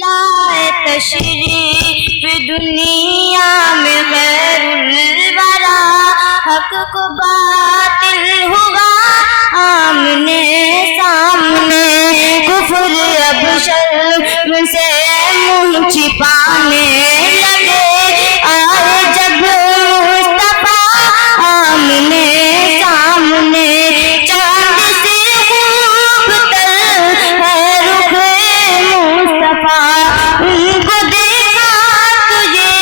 لائے تشریف دنیا میں خیر الورا، حق کو باطل ہوا آمنے سامنے، کفر اب شرم سے منہ چھپانے لگے، آئے جب مصطفیٰ آمنے سامنے، چاند سے خوب تر ہے رخ مصطفیٰ، ان کو دیکھا تجھے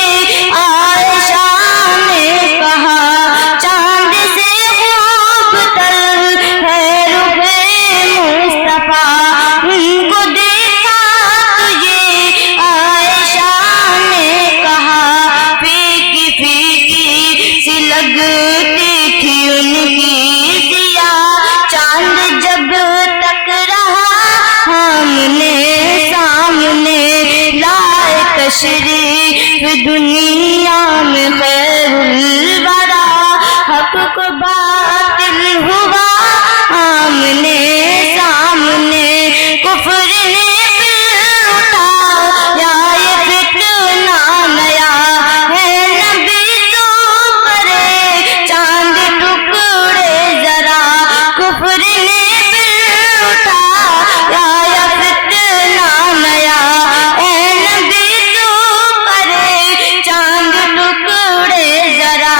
عائشہ نے کہا، چاند سے خوب تر ہے رخ مصطفیٰ، ان کو دیکھا تجھے عائشہ نے کہا، پھیکی پھیکی سی لگتی تھی ان کی ضیا، چاند جب تک رہا آمنے سامنے، لائے تشریف دنیا میں خیر الورا، حق کو باطل ہوا آمنے سامنے، کفر نے پھر اٹھایا یہ فتنہ نیا، ہے نبی تو کرے چاند ٹکڑے ذرا، کفر نے پھر اٹھایا یہ فتنہ نیا، ہے نبی تو کرے چاند ٹکڑے ذرا،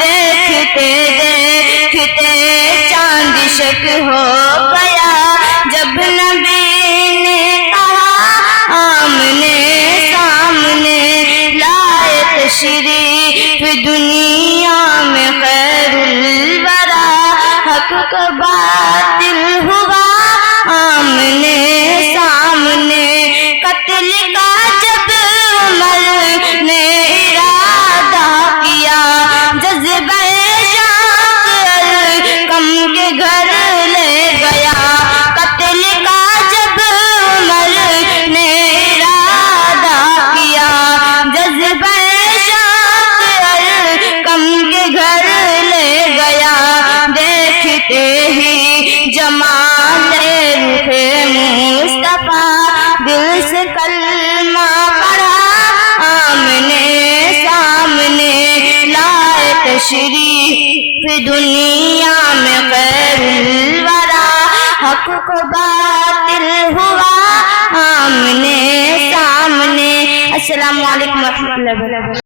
دیکھتے دیکھتے چاند شک ہو گیا، جب نبی نے کہا آمنے سامنے، لائے تشریف دنیا میں خیر الورا، حق کا باطل ہوا آمنے سامنے، قتل کا جب عمر نے ارادہ کیا، جذبہ شوق کم کے گھر لے گیا، قتل کا جب عمر نے ارادہ کیا، جذبہ شوق کم کے گھر لے گیا، دیکھتے ہی جمال رخ مصطفیٰ، دل سے کلمہ پڑھا آمنے سامنے، لائے تشریف دنیا میں خیر الورا، حق کو باطل ہوا آمنے سامنے۔ السلام علیکم ورحمۃ اللہ وبرکاتہ۔